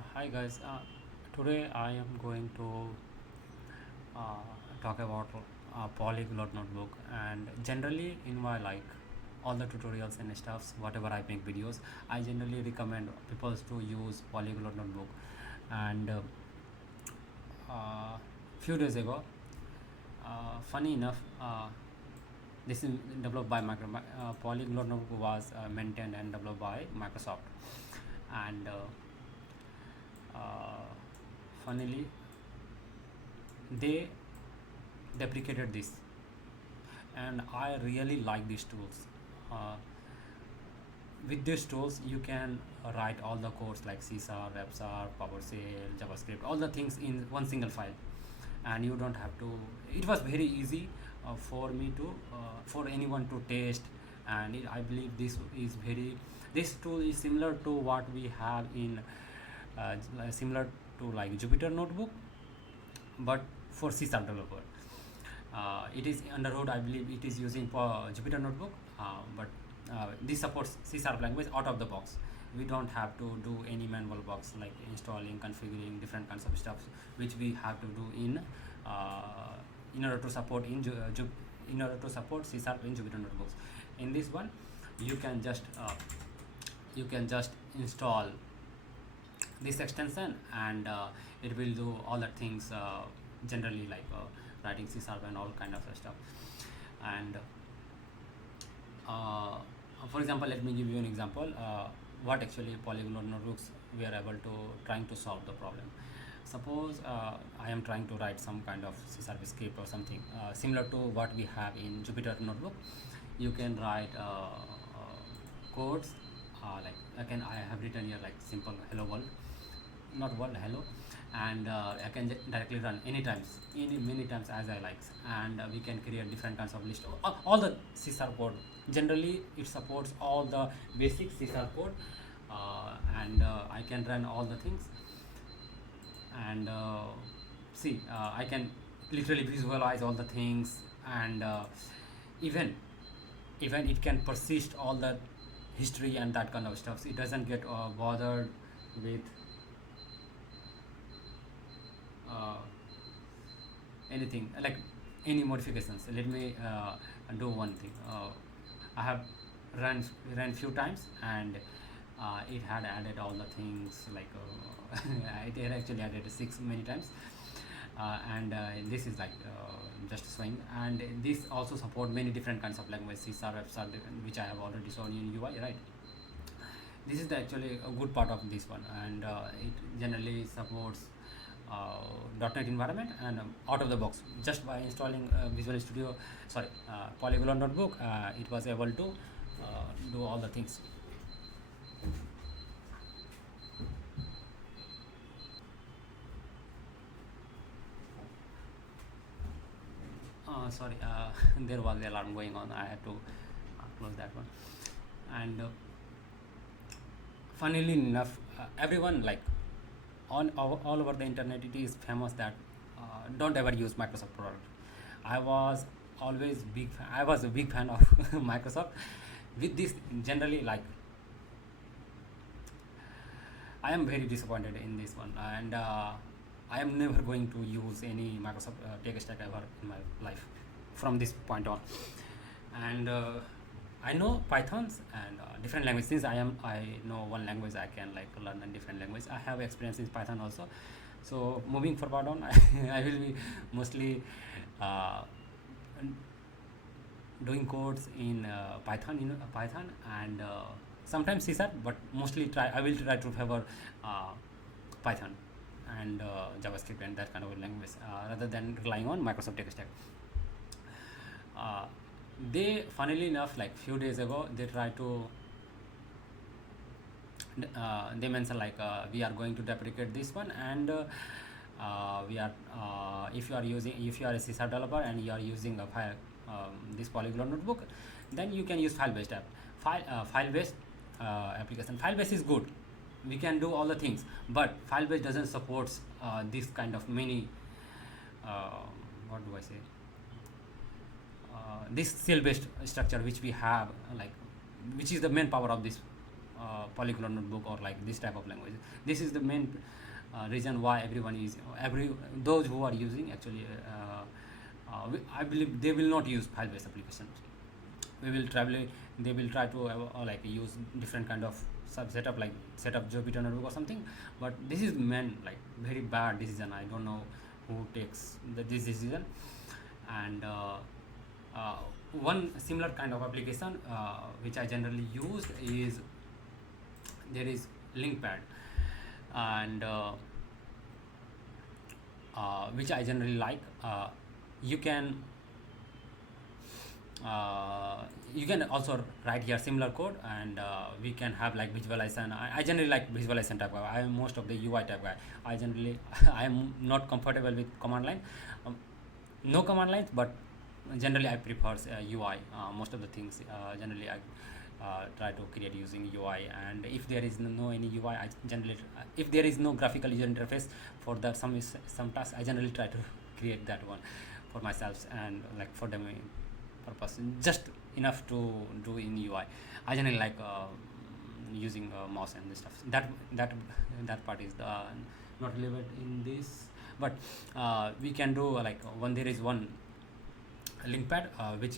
Hi guys, today I am going to uh, talk about Polyglot Notebook. And generally in my all the tutorials and stuffs, whatever I make videos, I generally recommend people to use Polyglot Notebook. And few days ago, funny enough, this is developed by Polyglot Notebook was maintained and developed by Microsoft. And uh, funnily, they deprecated this, and I really like these tools. uh, with these tools you can write all the codes like C sharp, F sharp, PowerShell, JavaScript, all the things in one single file, and you don't have to. It was very easy for me to for anyone to test. And I believe this tool is similar to what we have in similar to like Jupyter notebook, but for C sharp developer. It is under hood, I believe it is using for Jupyter notebook, but this supports C sharp language out of the box. We don't have to do any manual box like installing, configuring different kinds of stuff, which we have to do in order to support in order to support C sharp in Jupyter notebooks. In this one, you can just install this extension, and it will do all the things, generally like writing C sharp and all kind of stuff. And uh, for example, let me give you an example what actually Polyglot notebooks we are able to trying to solve the problem. Suppose I am trying to write some kind of C sharp script or something similar to what we have in Jupyter notebook. You can write codes, I have written here like simple hello world, not world, hello. And I can directly run many times as I like. And we can create different kinds of list of all the C sharp code. Generally it supports all the basic C sharp code, and I can run all the things. And see, I can literally visualize all the things. And even it can persist all the history and that kind of stuff. It doesn't get bothered with uh, anything like any modifications. Let me do one thing. I have run few times, and it had added all the things like it had actually added 6 many times. And this is like just showing. And this also support many different kinds of language, C sharp, F sharp, which I have already shown in UI, right? This is actually a good part of this one. And it generally supports .NET environment, and out of the box, just by installing Visual Studio, Polyglot notebook, it was able to do all the things. Sorry, there was the alarm going on. I had to close that one. And funnily enough, everyone like all over the internet, it is famous that don't ever use Microsoft product. I was I was a big fan of Microsoft. With this, generally, like, I am very disappointed in this one. And I am never going to use any Microsoft tech stack ever in my life from this point on. And I know Pythons and different languages. Since I know one language, I can like learn a different language. I have experience in Python also. So moving forward on, I will be mostly uh, doing codes in Python, and sometimes C sharp, but mostly I will try to favor uh, Python and JavaScript and that kind of language, rather than relying on Microsoft tech stack. Uh, they, funnily enough, like few days ago, they tried to they mentioned like we are going to deprecate this one. And we are if you are a C sharp developer and you are using a file, this Polyglot notebook, then you can use file-based file-based application. File-based is good, we can do all the things, but file-based doesn't support this kind of many what do I say, this cell-based structure which we have, like, which is the main power of this Polyglot Notebook or like this type of language. This is the main reason why everyone is those who are using actually I believe they will not use file-based applications. We will travel They will try to like use different kind of setup, like set up Jupyter notebook or something, but this is man like very bad decision. I don't know who takes this decision. And uh, one similar kind of application which I generally use is there is linkpad, and which I generally like. You can you can also write here similar code, and we can have like visualization. I generally like visualization type guy. I am most of the UI type guy. I generally I am not comfortable with command line, no command lines, but generally I prefer UI. Most of the things generally I try to create using UI. And if there is no any UI, I generally if there is no graphical user interface for that some task, I generally try to create that one for myself, and like for demo purpose, just enough to do in UI. I generally like using mouse and this stuff. That part is not relevant in this, but we can do like when there is one link pad which